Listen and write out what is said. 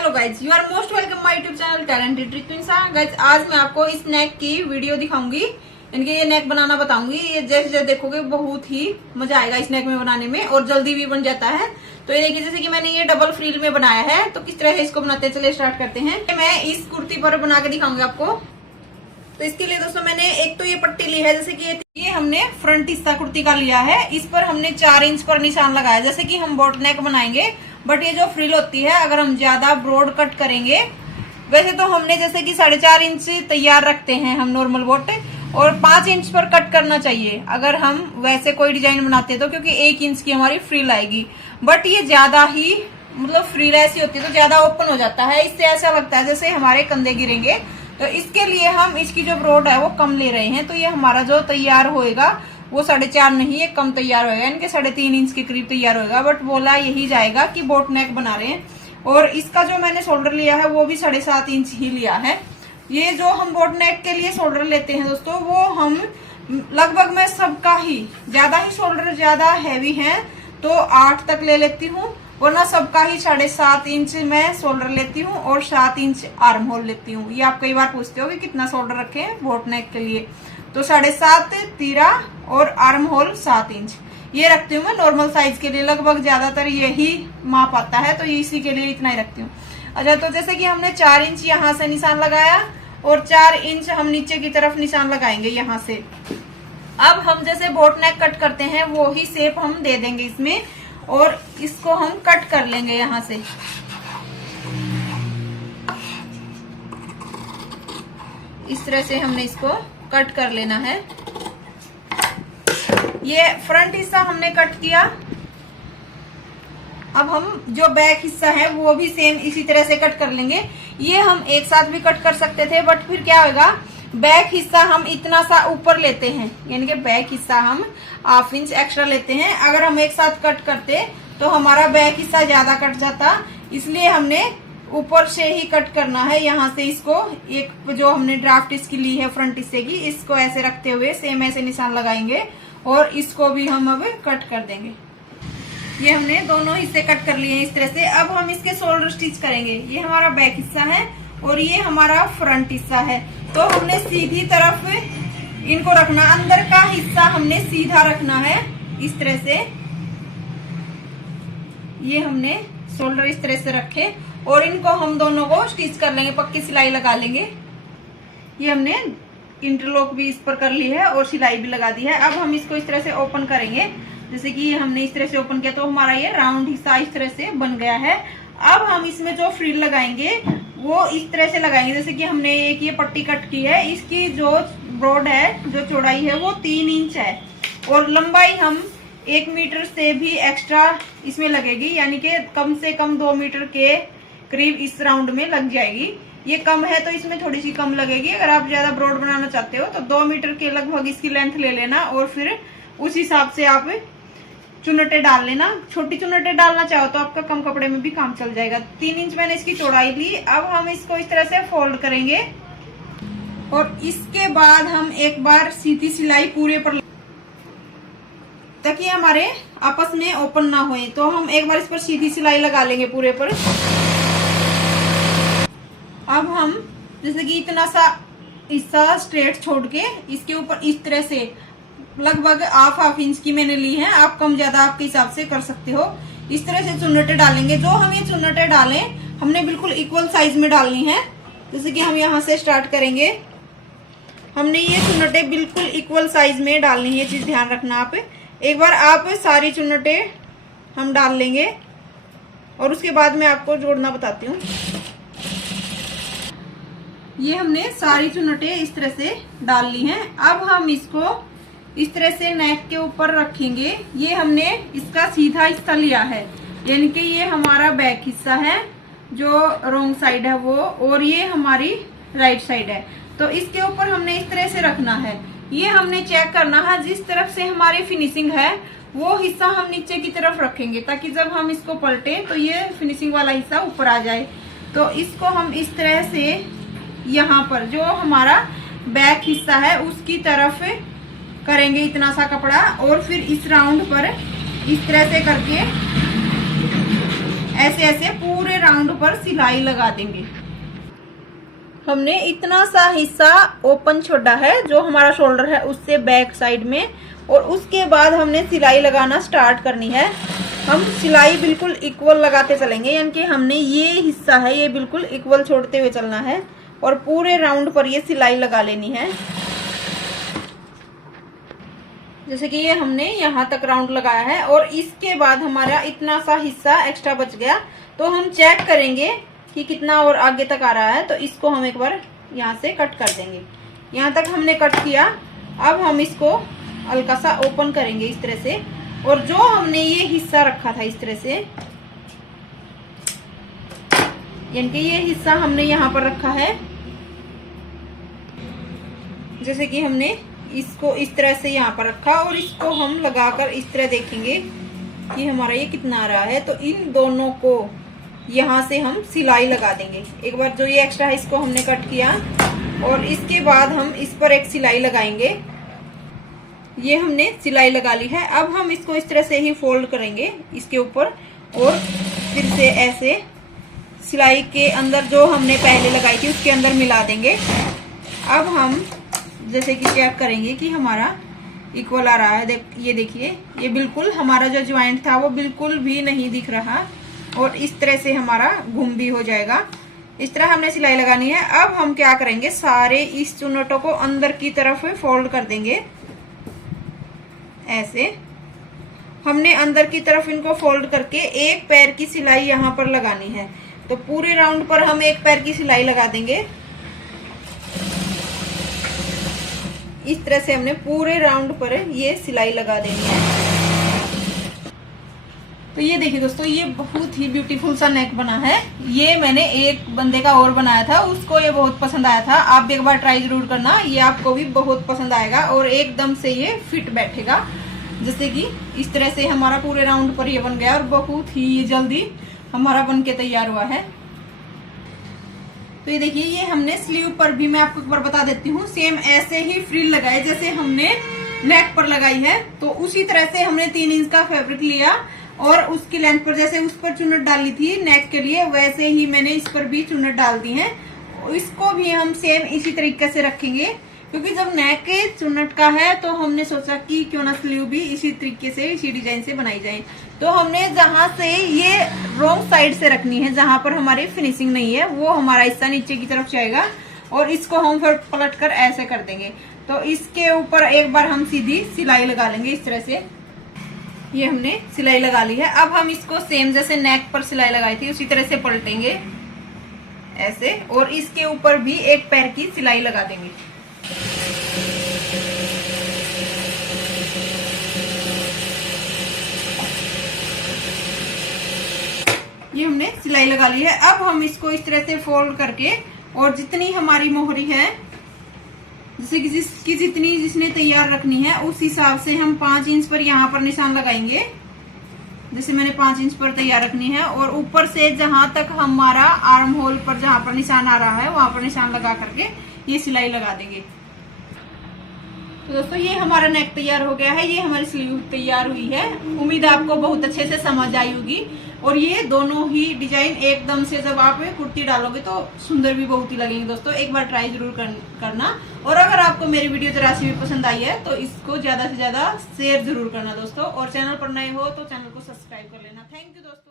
Hello guys, you are most welcome my YouTube channel talented twins. Guys आज मैं आपको इस नेक की वीडियो दिखाऊंगी, इनके ये नेक बनाना बताऊंगी। ये जैसे जैसे देखोगे बहुत ही मजा आएगा इस नेक में बनाने में और जल्दी भी बन जाता है। तो ये देखिए, जैसे कि मैंने ये डबल फ्रिल में बनाया है, तो किस तरह से इसको बनाते हैं चलिए स्टार्ट करते हैं। मैं इस कुर्ती पर बना के दिखाऊंगी आपको। तो इसके लिए दोस्तों मैंने एक तो ये पट्टी ली है, जैसे कि ये हमने फ्रंट हिस्सा कुर्ती का लिया है। इस पर हमने 4 इंच पर निशान लगाया, जैसे कि हम बोट नेक बनाएंगे। बट ये जो फ्रिल होती है, अगर हम ज्यादा ब्रॉड कट करेंगे, वैसे तो हमने जैसे कि 4.5 इंच तैयार रखते हैं हम नॉर्मल बोट, और 5 इंच पर कट करना चाहिए अगर हम वैसे कोई डिजाइन बनाते हैं तो, क्योंकि 1 इंच की हमारी फ्रिल आएगी। बट ये ज्यादा ही मतलब फ्रिल ऐसी होती है तो ज्यादा ओपन हो जाता है, इससे ऐसा लगता है जैसे हमारे कंधे गिरेंगे। तो इसके लिए हम इसकी जो ब्रॉड है वो कम ले रहे हैं। तो ये हमारा जो तैयार होएगा वो 4.5 नहीं, ये कम तैयार होएगा, इनके 3.5 इंच के करीब तैयार होएगा। बट बोला यही जाएगा कि बोट नेक बना रहे हैं। और इसका जो मैंने शोल्डर लिया है वो भी 7.5 इंच ही लिया है। ये जो हम बोट नेक के लिए शोल्डर लेते हैं दोस्तों, वो हम लगभग मैं सबका ही ज्यादा ही शोल्डर ज्यादा हैवी है तो 8 तक ले लेती हूँ, वरना सबका ही 7.5 इंच मैं शोल्डर लेती हूँ और 7 इंच आर्म होल लेती हूँ। ये आप कई बार पूछते हो कि कितना शोल्डर रखें बोट नेक के लिए, तो 7.5 तीरा और आर्म होल 7 इंच ये रखती हूँ मैं नॉर्मल साइज के लिए। लगभग ज्यादातर यही माप आता है, तो इसी के लिए इतना ही रखती हूँ। अच्छा, तो जैसे कि हमने 4 इंच यहाँ से निशान लगाया और 4 इंच हम नीचे की तरफ निशान लगाएंगे यहाँ से। अब हम जैसे बोट नेक कट करते हैं वो ही शेप हम दे देंगे इसमें, और इसको हम कट कर लेंगे यहाँ से। इस तरह से हमने इसको कट कर लेना है। ये फ्रंट हिस्सा हमने कट किया। अब हम जो बैक हिस्सा है वो भी सेम इसी तरह से कट कर लेंगे। ये हम एक साथ भी कट कर सकते थे, बट फिर क्या होगा, बैक हिस्सा हम इतना सा ऊपर लेते हैं, यानी कि बैक हिस्सा हम 1/2 इंच एक्स्ट्रा लेते हैं। अगर हम एक साथ कट करते तो हमारा बैक हिस्सा ज्यादा कट जाता, इसलिए हमने ऊपर से ही कट करना है। यहाँ से इसको एक जो हमने ड्राफ्ट इसकी ली है फ्रंट हिस्से की, इसको ऐसे रखते हुए सेम ऐसे निशान लगाएंगे और इसको भी हम अब कट कर देंगे। ये हमने दोनों हिस्से कट कर लिए इस तरह से। अब हम इसके शोल्डर स्टिच करेंगे। ये हमारा बैक हिस्सा है और ये हमारा फ्रंट हिस्सा है, तो हमने सीधी तरफ इनको रखना, अंदर का हिस्सा हमने सीधा रखना है इस तरह से। ये हमने शोल्डर इस तरह से रखे और इनको हम दोनों को स्टिच कर लेंगे, पक्की सिलाई लगा लेंगे। ये हमने इंटरलॉक भी इस पर कर ली है और सिलाई भी लगा दी है। अब हम इसको इस तरह से ओपन करेंगे, जैसे कि हमने इस तरह से ओपन किया तो हमारा ये राउंड हिस्सा इस तरह से बन गया है। अब हम इसमें जो फ्रिल लगाएंगे वो इस तरह से लगाएंगे, जैसे कि हमने एक ये पट्टी कट की है, इसकी जो ब्रॉड है, जो चौड़ाई है वो 3 इंच है और लंबाई हम 1 मीटर से भी एक्स्ट्रा इसमें लगेगी, यानी कि कम से कम 2 मीटर के करीब इस राउंड में लग जाएगी। ये कम है तो इसमें थोड़ी सी कम लगेगी। अगर आप ज्यादा ब्रॉड बनाना चाहते हो तो 2 मीटर के लगभग इसकी लेंथ ले लेना और फिर उस हिसाब से आप चुन्नटे डाल लेना। छोटी चुन्नटे डालना चाहो तो आपका कम कपड़े में भी काम चल जाएगा। 3 इंच मैंने इसकी चौड़ाई ली। अब हम इसको इस तरह से फोल्ड करेंगे और इसके बाद हम एक बार सीधी सिलाई पूरे पर, ताकि हमारे आपस में ओपन ना होए, तो हम एक बार इस पर सीधी सिलाई लगा लेंगे पूरे पर। अब हम जैसे कि इतना सा हिस्सा स्ट्रेट छोड़ के इसके ऊपर इस तरह से लगभग 1/2 इंच की मैंने ली है, आप कम ज्यादा आपके हिसाब से कर सकते हो। इस तरह से चुन्नटे डालेंगे। जो हम ये चुन्नटे डालें हमने बिल्कुल इक्वल साइज में डालनी है। जैसे कि हम यहाँ से स्टार्ट करेंगे, हमने ये चुन्नटे बिल्कुल इक्वल साइज में डालनी है, ये चीज ध्यान रखना आप। एक बार आप सारी चुन्नटे हम डाल लेंगे और उसके बाद मैं आपको जोड़ना बताती हूँ। ये हमने सारी चुन्नटे इस तरह से डाल ली हैं। अब हम इसको इस तरह से नेक के ऊपर रखेंगे। ये हमने इसका सीधा हिस्सा लिया है, यानी कि ये हमारा बैक हिस्सा है जो रोंग साइड है वो, और ये हमारी राइट साइड है। तो इसके ऊपर हमने इस तरह से रखना है। ये हमने चेक करना है जिस तरफ से हमारी फिनिशिंग है वो हिस्सा हम नीचे की तरफ रखेंगे, ताकि जब हम इसको पलटे तो ये फिनिशिंग वाला हिस्सा ऊपर आ जाए। तो इसको हम इस तरह से यहाँ पर जो हमारा बैक हिस्सा है उसकी तरफ करेंगे इतना सा कपड़ा, और फिर इस राउंड पर इस तरह से करके ऐसे ऐसे पूरे राउंड पर सिलाई लगा देंगे। हमने इतना सा हिस्सा ओपन छोड़ा है जो हमारा शोल्डर है उससे बैक साइड में, और उसके बाद हमने सिलाई लगाना स्टार्ट करनी है। हम सिलाई बिल्कुल इक्वल लगाते चलेंगे, यानी कि हमने ये हिस्सा है ये बिल्कुल इक्वल छोड़ते हुए चलना है और पूरे राउंड पर ये सिलाई लगा लेनी है। जैसे कि ये हमने यहाँ तक राउंड लगाया है और इसके बाद हमारा इतना सा हिस्सा एक्स्ट्रा बच गया, तो हम चेक करेंगे कि कितना और आगे तक आ रहा है। तो इसको हम एक बार यहाँ से कट कर देंगे। यहाँ तक हमने कट किया, अब हम इसको हल्का सा ओपन करेंगे इस तरह से, और जो हमने ये हिस्सा रखा था इस तरह से, यानी कि ये हिस्सा हमने यहाँ पर रखा है, जैसे कि हमने इसको इस तरह से यहाँ पर रखा और इसको हम लगाकर इस तरह देखेंगे कि हमारा ये कितना आ रहा है। तो इन दोनों को यहाँ से हम सिलाई लगा देंगे। एक बार जो ये एक्स्ट्रा है इसको हमने कट किया और इसके बाद हम इस पर एक सिलाई लगाएंगे। ये हमने सिलाई लगा ली है। अब हम इसको इस तरह से ही फोल्ड करेंगे इसके ऊपर और फिर से ऐसे सिलाई के अंदर जो हमने पहले लगाई थी उसके अंदर मिला देंगे। अब हम जैसे कि चेक करेंगे कि हमारा इक्वल आ रहा है। ये देखिए, ये बिल्कुल हमारा जो ज्वाइंट था वो बिल्कुल भी नहीं दिख रहा और इस तरह से हमारा घूम भी हो जाएगा। इस तरह हमने सिलाई लगानी है। अब हम क्या करेंगे, सारे इस चुन्नटों को अंदर की तरफ फोल्ड कर देंगे। ऐसे हमने अंदर की तरफ इनको फोल्ड करके एक पैर की सिलाई यहाँ पर लगानी है। तो पूरे राउंड पर हम एक पैर की सिलाई लगा देंगे। इस तरह से हमने पूरे राउंड पर ये सिलाई लगा देनी है। तो ये देखिए दोस्तों, ये बहुत ही ब्यूटीफुल सा नेक बना है। ये मैंने एक बंदे का और बनाया था, उसको ये बहुत पसंद आया था। आप भी एक बार ट्राई जरूर करना, ये आपको भी बहुत पसंद आएगा और एकदम से ये फिट बैठेगा। जैसे कि इस तरह से हमारा पूरे राउंड पर ये बन गया और बहुत ही जल्दी हमारा बन के तैयार हुआ है। तो ये देखिए, ये हमने स्लीव पर भी मैं आपको एक बार बता देती हूँ, सेम ऐसे ही फ्रिल लगाए जैसे हमने नेक पर लगाई है। तो उसी तरह से हमने 3 इंच का फैब्रिक लिया और उसकी लेंथ पर जैसे उस पर चुन्नट डाली थी नेक के लिए, वैसे ही मैंने इस पर भी चुन्नट डाल दी है। इसको भी हम सेम इसी तरीके से रखेंगे, क्योंकि जब नेक के चुन्नट का है तो हमने सोचा कि क्यों ना स्लीव भी इसी तरीके से इसी डिजाइन से बनाई जाए। तो हमने जहां से ये रॉन्ग साइड से रखनी है, जहां पर हमारी फिनिशिंग नहीं है, वो हमारा हिस्सा नीचे की तरफ जाएगा और इसको हम फिर पलट कर ऐसे कर देंगे। तो इसके ऊपर एक बार हम सीधी सिलाई लगा लेंगे इस तरह से। ये हमने सिलाई लगा ली है। अब हम इसको सेम जैसे नेक पर सिलाई लगाई थी उसी तरह से पलटेंगे ऐसे, और इसके ऊपर भी एक पैर की सिलाई लगा देंगे। ये हमने सिलाई लगा ली है। अब हम इसको इस तरह से फोल्ड करके, और जितनी हमारी मोहरी है, जैसे कि जिसकी जितनी जिसने तैयार रखनी है उस हिसाब से हम 5 इंच पर यहाँ पर निशान लगाएंगे। जैसे मैंने 5 इंच पर तैयार रखनी है और ऊपर से जहां तक हमारा आर्म होल पर जहां पर निशान आ रहा है वहां पर निशान लगा करके ये सिलाई लगा देंगे। तो दोस्तों, ये हमारा नेक तैयार हो गया है, ये हमारी स्लीव तैयार हुई है। उम्मीद है आपको बहुत अच्छे से समझ आई होगी। और ये दोनों ही डिजाइन एकदम से जब आप कुर्ती डालोगे तो सुंदर भी बहुत ही लगेंगे। दोस्तों, एक बार ट्राई जरूर करना। और अगर आपको मेरी वीडियो जरा सी भी पसंद आई है तो इसको ज्यादा से ज्यादा शेयर जरूर करना दोस्तों। और चैनल पर नए हो तो चैनल को सब्सक्राइब कर लेना। थैंक यू दोस्तों।